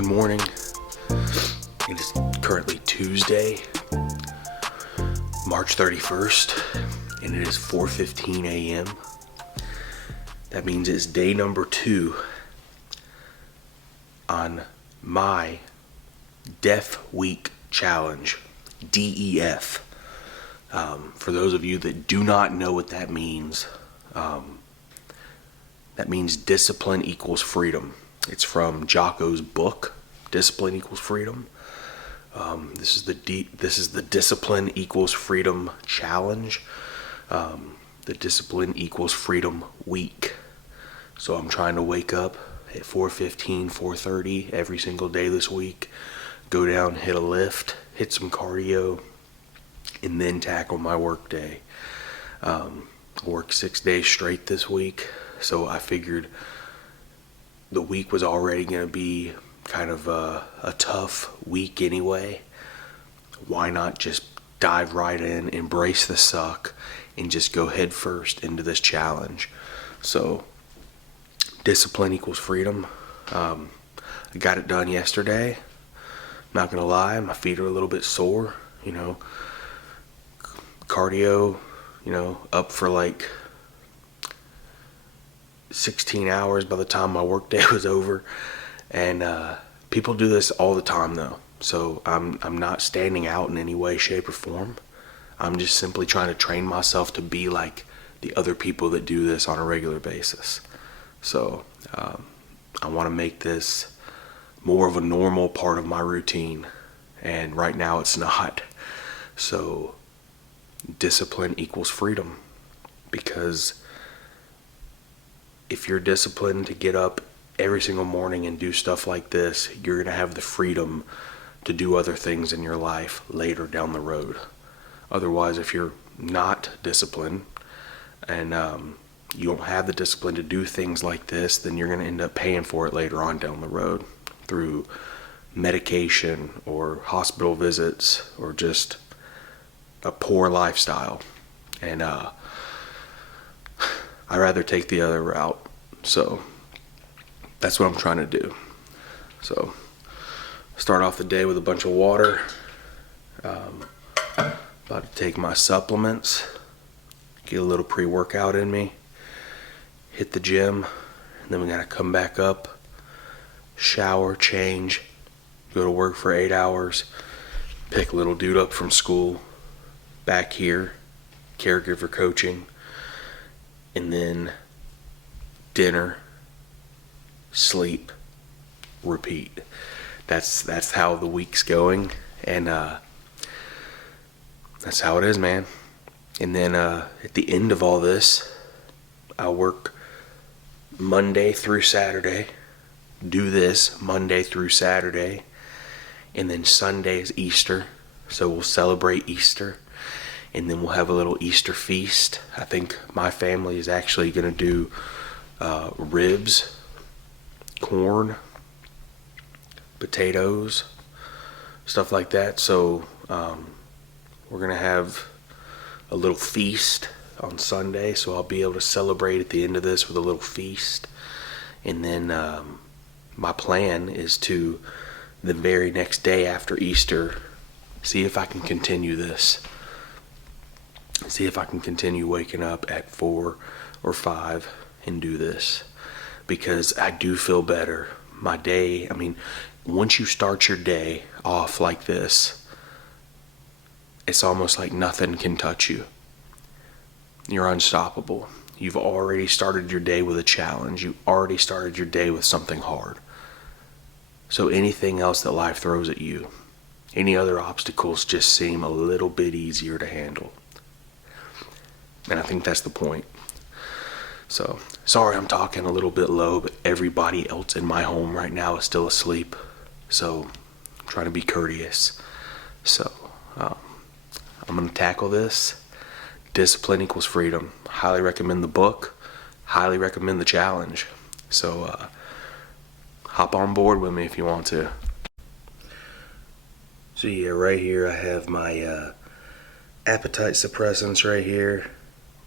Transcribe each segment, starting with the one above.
Good morning. It is currently Tuesday, March 31st, and it is 4:15 a.m. That means it's day number 2 on my Deaf Week Challenge, DEF. For those of you that do not know what that means discipline equals freedom. It's from Jocko's book, Discipline Equals Freedom. This is the Discipline Equals Freedom Challenge. The Discipline Equals Freedom Week. So I'm trying to wake up at 4:15, 4:30 every single day this week, go down, hit a lift, hit some cardio, and then tackle my work day. Work 6 days straight this week, so I figured the week was already going to be kind of a tough week anyway. Why not just dive right in, embrace the suck, and just go head first into this challenge? So, discipline equals freedom. I got it done yesterday. Not going to lie, my feet are a little bit sore, Cardio, up for like 16 hours by the time my work day was over. And people do this all the time though. So I'm not standing out in any way, shape, or form. I'm just simply trying to train myself to be like the other people that do this on a regular basis. So I want to make this more of a normal part of my routine. And right now it's not. So discipline equals freedom. Because if you're disciplined to get up every single morning and do stuff like this, you're going to have the freedom to do other things in your life later down the road. Otherwise, if you're not disciplined and you don't have the discipline to do things like this, then you're going to end up paying for it later on down the road through medication or hospital visits or just a poor lifestyle. And I'd rather take the other route. So that's what I'm trying to do. So start off the day with a bunch of water. About to take my supplements, get a little pre-workout in me, hit the gym, and then we gotta come back up, shower, change, go to work for 8 hours, pick a little dude up from school, back here, caregiver coaching, and then dinner, sleep, repeat. That's how the week's going, and that's how it is, man. And then at the end of all this, I work Monday through Saturday, do this Monday through Saturday, and then Sunday is Easter, so we'll celebrate Easter, and then we'll have a little Easter feast. I think my family is actually going to do ribs, corn, potatoes, stuff like that. So we're going to have a little feast on Sunday, so I'll be able to celebrate at the end of this with a little feast. And then my plan is to, the very next day after Easter, see if I can continue this. See if I can continue waking up at 4 or 5 and do this, because I do feel better. My day, once you start your day off like this, it's almost like nothing can touch you. You're unstoppable. You've already started your day with a challenge. You already started your day with something hard. So anything else that life throws at you, any other obstacles just seem a little bit easier to handle. And I think that's the point. So, sorry I'm talking a little bit low, but everybody else in my home right now is still asleep. So, I'm trying to be courteous. So, I'm going to tackle this. Discipline equals freedom. Highly recommend the book. Highly recommend the challenge. So, hop on board with me if you want to. So yeah, right here I have my appetite suppressants right here.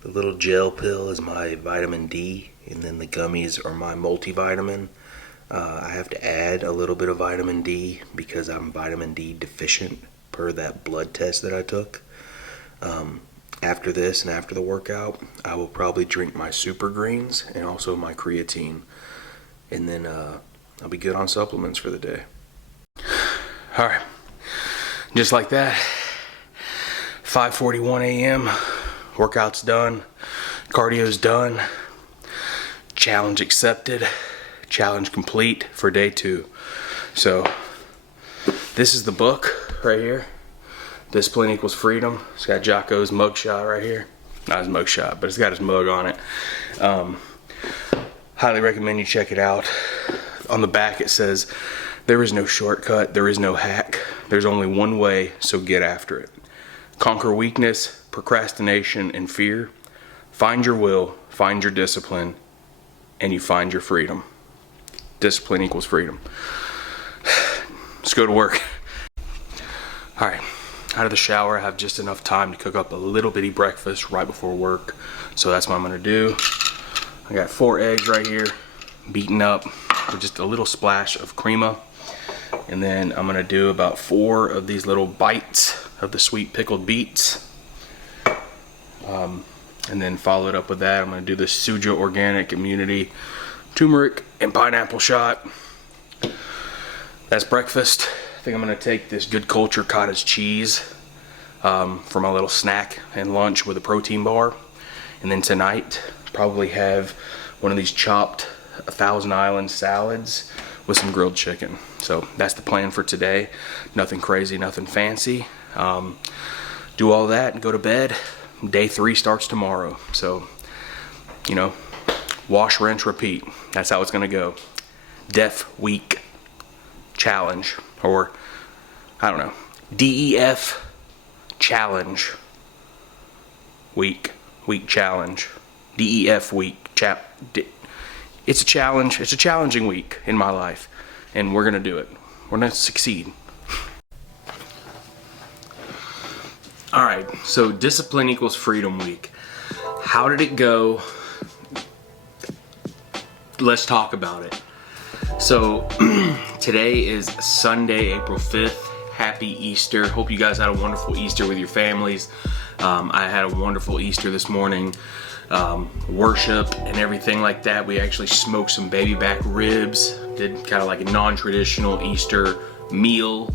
The little gel pill is my vitamin D, and then the gummies are my multivitamin. I have to add a little bit of vitamin D because I'm vitamin D deficient per that blood test that I took. After this and after the workout, I will probably drink my super greens and also my creatine, and then I'll be good on supplements for the day. All right, just like that, 5:41 a.m. Workout's done, cardio's done, challenge accepted, challenge complete for day 2. So this is the book right here, Discipline Equals Freedom. It's got Jocko's mugshot right here. Not his mugshot, but it's got his mug on it. Highly recommend you check it out. On the back it says, there is no shortcut, there is no hack. There's only one way, so get after it. Conquer weakness, procrastination, and fear. Find your will, find your discipline, and you find your freedom. Discipline equals freedom. Let's go to work. All right, out of the shower, I have just enough time to cook up a little bitty breakfast right before work. So that's what I'm gonna do. I got 4 eggs right here, beaten up with just a little splash of crema. And then I'm gonna do about 4 of these little bites of the sweet pickled beets. And then follow it up with that. I'm gonna do the Suja Organic Immunity Turmeric and Pineapple Shot. That's breakfast. I think I'm gonna take this Good Culture cottage cheese for my little snack and lunch with a protein bar. And then tonight, probably have one of these chopped Thousand Island salads with some grilled chicken. So that's the plan for today. Nothing crazy, nothing fancy. Do all that and go to bed. Day 3 starts tomorrow. So, you know, wash, rinse, repeat. That's how it's gonna go. Def Week Challenge, or I don't know, DEF Challenge Week Challenge, DEF Week It's a challenge. It's a challenging week in my life, and we're gonna do it. We're gonna succeed. All right, so Discipline Equals Freedom Week. How did it go? Let's talk about it. So today is Sunday, April 5th. Happy Easter. Hope you guys had a wonderful Easter with your families. I had a wonderful Easter this morning. Worship and everything like that. We actually smoked some baby back ribs. Did kind of like a non-traditional Easter meal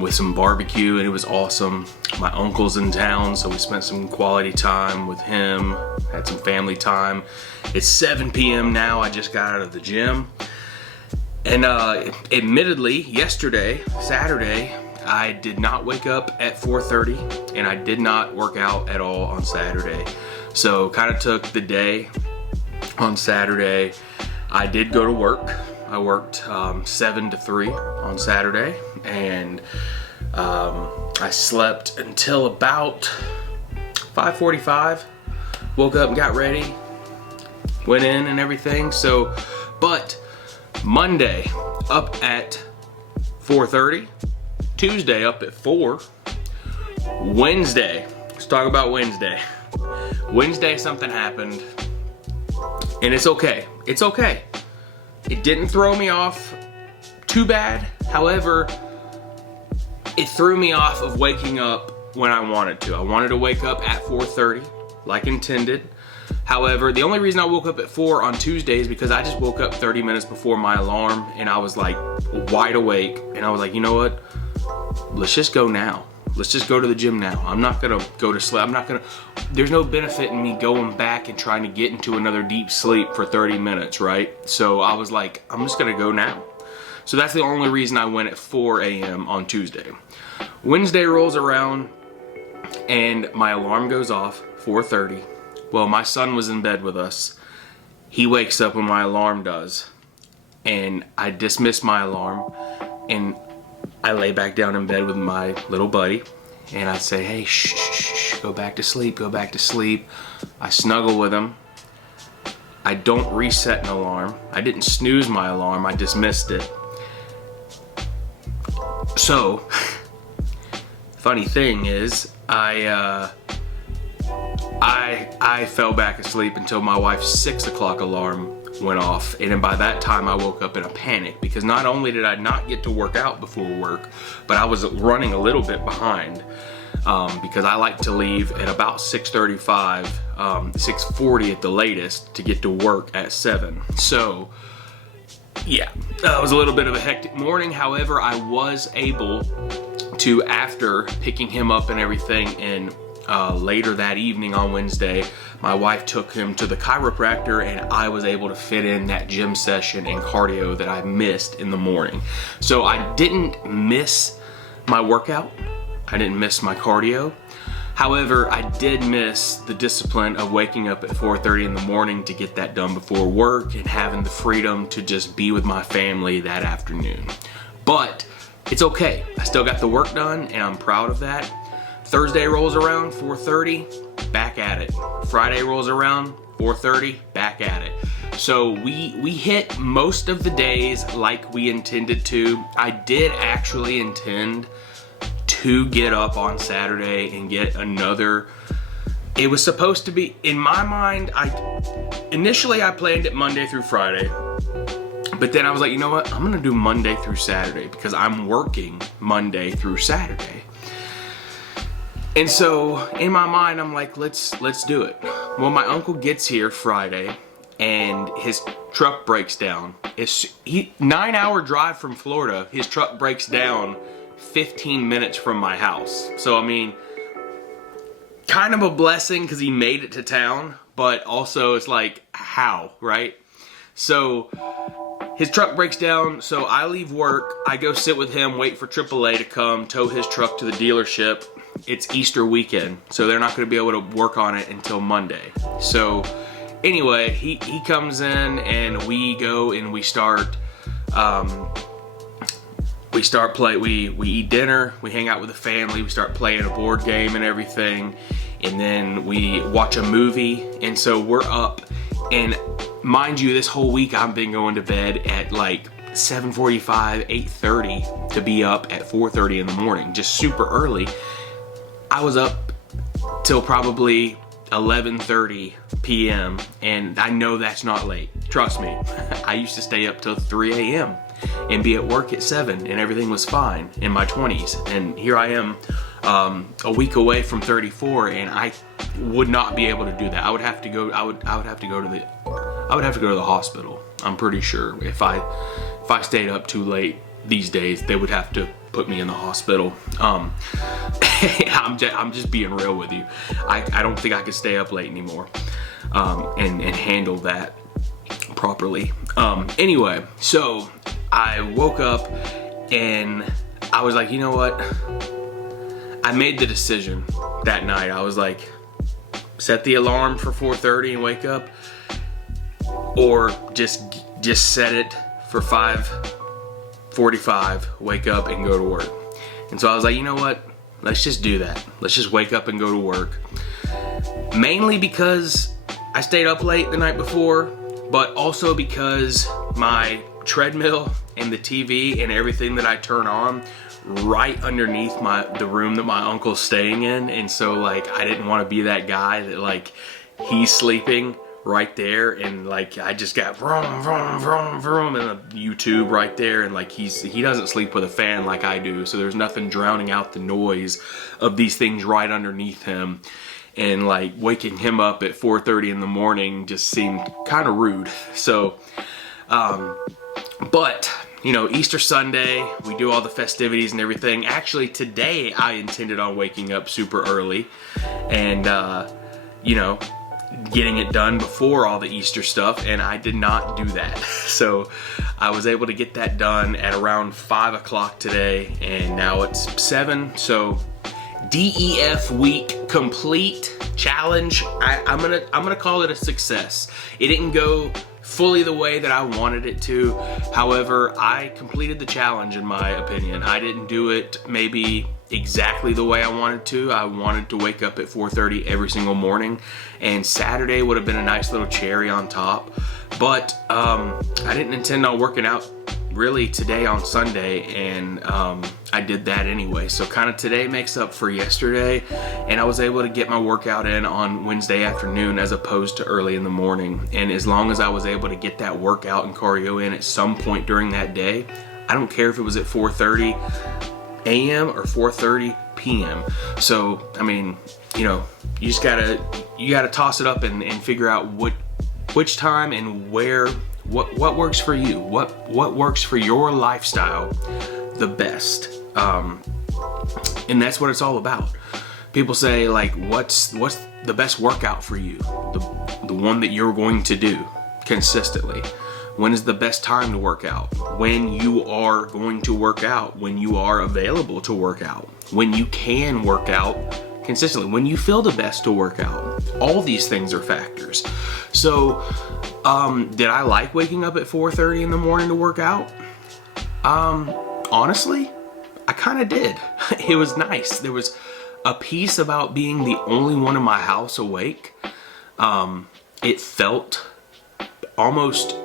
with some barbecue, and it was awesome. My uncle's in town, so we spent some quality time with him. Had some family time. It's 7 p.m. now. I just got out of the gym. And admittedly, yesterday, Saturday, I did not wake up at 4:30, and I did not work out at all on Saturday. So kind of took the day on Saturday. I did go to work. I worked 7 to 3 on Saturday, and I slept until about 5:45. Woke up and got ready, went in and everything. So, but Monday up at 4:30, Tuesday up at 4, Wednesday, let's talk about Wednesday. Wednesday something happened, and it's okay. It's okay. It didn't throw me off too bad. However, it threw me off of waking up when I wanted to. I wanted to wake up at 4:30 like intended. However, the only reason I woke up at 4 on Tuesday is because I just woke up 30 minutes before my alarm, and I was like wide awake, and I was like, you know what? Let's just go now. Let's just go to the gym now. I'm not gonna go to sleep. There's no benefit in me going back and trying to get into another deep sleep for 30 minutes, right? So I was like, I'm just gonna go now. So that's the only reason I went at 4 a.m. on Tuesday. Wednesday rolls around and my alarm goes off, 4:30. Well, my son was in bed with us. He wakes up when my alarm does, and I dismiss my alarm, and I lay back down in bed with my little buddy, and I say, hey, shh, go back to sleep, go back to sleep. I snuggle with him. I don't reset an alarm. I didn't snooze my alarm, I dismissed it. So, funny thing is, I fell back asleep until my wife's 6 o'clock alarm went off. And then by that time I woke up in a panic because not only did I not get to work out before work, but I was running a little bit behind because I like to leave at about 6:35, 6:40 at the latest to get to work at 7. So yeah, it was a little bit of a hectic morning. However, I was able to, after picking him up and everything, and later that evening on Wednesday, my wife took him to the chiropractor, and I was able to fit in that gym session and cardio that I missed in the morning. So I didn't miss my workout. I didn't miss my cardio. However, I did miss the discipline of waking up at 4:30 in the morning to get that done before work and having the freedom to just be with my family that afternoon. But it's okay. I still got the work done, and I'm proud of that. Thursday rolls around, 4:30, back at it. Friday rolls around, 4:30, back at it. So we hit most of the days like we intended to. I did actually intend to get up on Saturday and get another. It was supposed to be, in my mind, initially I planned it Monday through Friday, but then I was like, you know what, I'm gonna do Monday through Saturday because I'm working Monday through Saturday. And so in my mind, I'm like, let's do it. Well, my uncle gets here Friday and his truck breaks down. It's 9-hour drive from Florida. His truck breaks down 15 minutes from my house. So I mean, kind of a blessing because he made it to town, but also it's like, how, right? So his truck breaks down, so I leave work, I go sit with him, wait for AAA to come, tow his truck to the dealership. It's Easter weekend, so they're not gonna be able to work on it until Monday. So anyway, he comes in and we go and we start we eat dinner, we hang out with the family, we start playing a board game and everything, and then we watch a movie. And so we're up, and mind you, this whole week I've been going to bed at like 7:45, 8:30 to be up at 4:30 in the morning, just super early. I was up till probably 11:30 p.m. and I know that's not late. Trust me, I used to stay up till 3 a.m. and be at work at 7, and everything was fine in my 20s. And here I am, a week away from 34, and I would not be able to do that. I would have to go to the hospital. I'm pretty sure if I stayed up too late these days, they would have to put me in the hospital. I'm just being real with you. I don't think I could stay up late anymore and handle that properly. Anyway, so I woke up and I was like, you know what? I made the decision that night. I was like, set the alarm for 4:30 and wake up, or just set it for 5:45, wake up and go to work. And so I was like, you know what? Let's just do that. Let's just wake up and go to work. Mainly because I stayed up late the night before, but also because my treadmill and the TV and everything that I turn on right underneath the room that my uncle's staying in. And so like, I didn't want to be that guy that like, he's sleeping right there and like I just got vroom vroom vroom vroom and a YouTube right there, and like he doesn't sleep with a fan like I do, so there's nothing drowning out the noise of these things right underneath him. And like waking him up at 4:30 in the morning just seemed kind of rude. So but you know, Easter Sunday, we do all the festivities and everything. Actually today I intended on waking up super early and you know, getting it done before all the Easter stuff, and I did not do that. So I was able to get that done at around 5 o'clock today, and now it's 7. So DEF week complete challenge. I'm gonna call it a success. It didn't go fully the way that I wanted it to. However, I completed the challenge in my opinion. I didn't do it maybe exactly the way I wanted to. I wanted to wake up at 4:30 every single morning, and Saturday would have been a nice little cherry on top. But I didn't intend on working out really today on Sunday, and I did that anyway. So kind of today makes up for yesterday, and I was able to get my workout in on Wednesday afternoon as opposed to early in the morning. And as long as I was able to get that workout and cardio in at some point during that day, I don't care if it was at 4:30 a.m. or 4:30 p.m. So, I mean, you know, you gotta toss it up and figure out which time and where, what works for you, what works for your lifestyle the best. And that's what it's all about. People say, like, what's the best workout for you? The one that you're going to do consistently. When is the best time to work out? When you are going to work out, when you are available to work out, when you can work out consistently, when you feel the best to work out. All these things are factors. So, did I like waking up at 4:30 in the morning to work out? Honestly, I kind of did. It was nice. There was a piece about being the only one in my house awake. It felt almost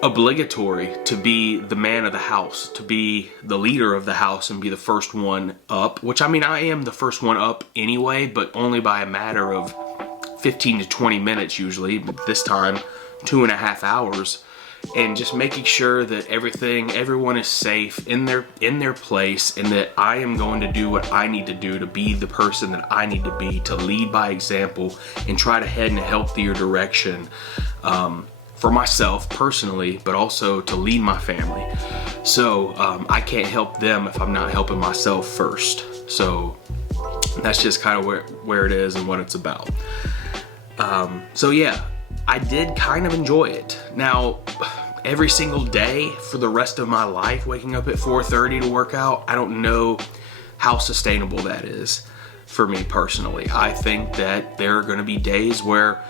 obligatory to be the man of the house, to be the leader of the house and be the first one up, which, I mean, I am the first one up anyway, but only by a matter of 15 to 20 minutes usually, but this time 2.5 hours, and just making sure that everyone is safe in their place, and that I am going to do what I need to do to be the person that I need to be, to lead by example and try to head in a healthier direction, for myself personally, but also to lead my family. So I can't help them if I'm not helping myself first. So that's just kind of where it is and what it's about. So yeah, I did kind of enjoy it. Now, every single day for the rest of my life, waking up at 4:30 to work out, I don't know how sustainable that is for me personally. I think that there are going to be days where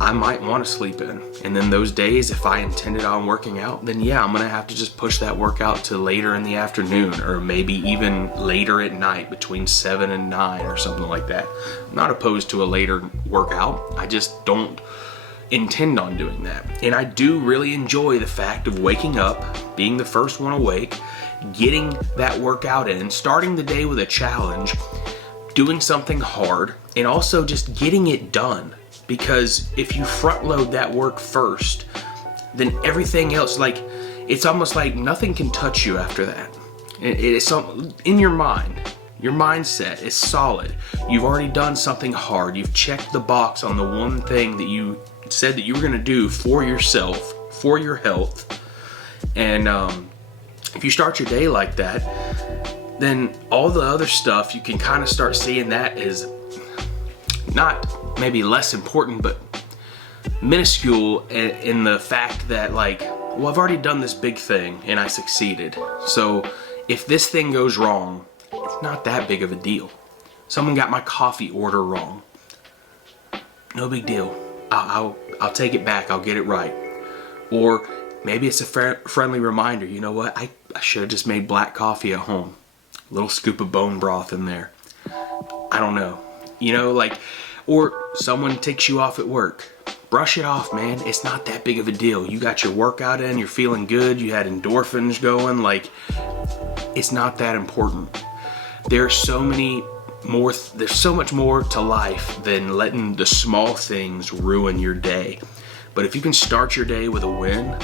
I might want to sleep in, and then those days, if I intended on working out, then yeah, I'm gonna have to just push that workout to later in the afternoon, or maybe even later at night between 7 and 9 or something like that. I'm not opposed to a later workout, I just don't intend on doing that. And I do really enjoy the fact of waking up, being the first one awake, getting that workout in, starting the day with a challenge, doing something hard, and also just getting it done. Because if you front load that work first, then everything else, like, it's almost like nothing can touch you after that. It's in your mind. Your mindset is solid. You've already done something hard. You've checked the box on the one thing that you said that you were going to do for yourself, for your health. And if you start your day like that, then all the other stuff, you can kind of start seeing that as not maybe less important, but minuscule in the fact that, like, well, I've already done this big thing and I succeeded. So if this thing goes wrong, it's not that big of a deal. Someone got my coffee order wrong. No big deal. I'll take it back. I'll get it right. Or maybe it's a friendly reminder. You know what? I should have just made black coffee at home. A little scoop of bone broth in there. I don't know. You know, like, or someone ticks you off at work. Brush it off, man. It's not that big of a deal. You got your workout in, you're feeling good, you had endorphins going, like, it's not that important. There's so much more to life than letting the small things ruin your day. But if you can start your day with a win,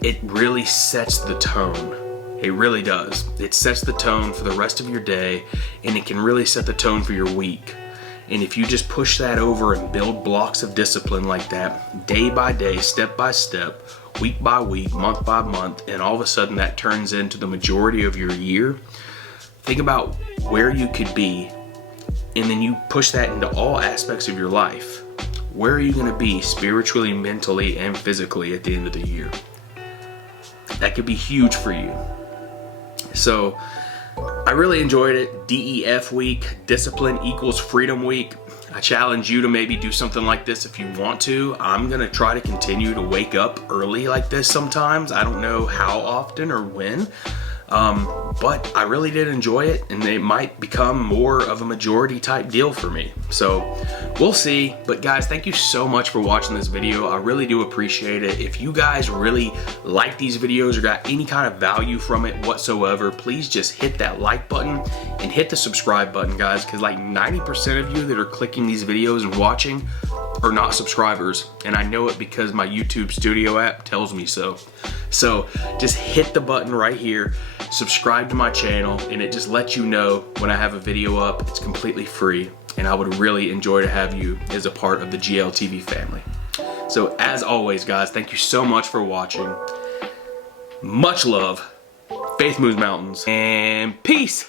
it really sets the tone. It really does. It sets the tone for the rest of your day, and it can really set the tone for your week. And if you just push that over and build blocks of discipline like that, day by day, step by step, week by week, month by month, and all of a sudden that turns into the majority of your year, think about where you could be, and then you push that into all aspects of your life. Where are you going to be spiritually, mentally, and physically at the end of the year? That could be huge for you. So I really enjoyed it. DEF week, discipline equals freedom week. I challenge you to maybe do something like this if you want to. I'm going to try to continue to wake up early like this sometimes. I don't know how often or when. But I really did enjoy it, and it might become more of a majority type deal for me. So we'll see. But guys, thank you so much for watching this video. I really do appreciate it. If you guys really like these videos or got any kind of value from it whatsoever, please just hit that like button and hit the subscribe button, guys, because like 90% of you that are clicking these videos and watching are not subscribers, and I know it because my YouTube Studio app tells me so. So just hit the button right here, subscribe to my channel, and it just lets you know when I have a video up. It's completely free, and I would really enjoy to have you as a part of the GLTV family. So as always, guys, thank you so much for watching. Much love, Faith Moves Mountains, and peace.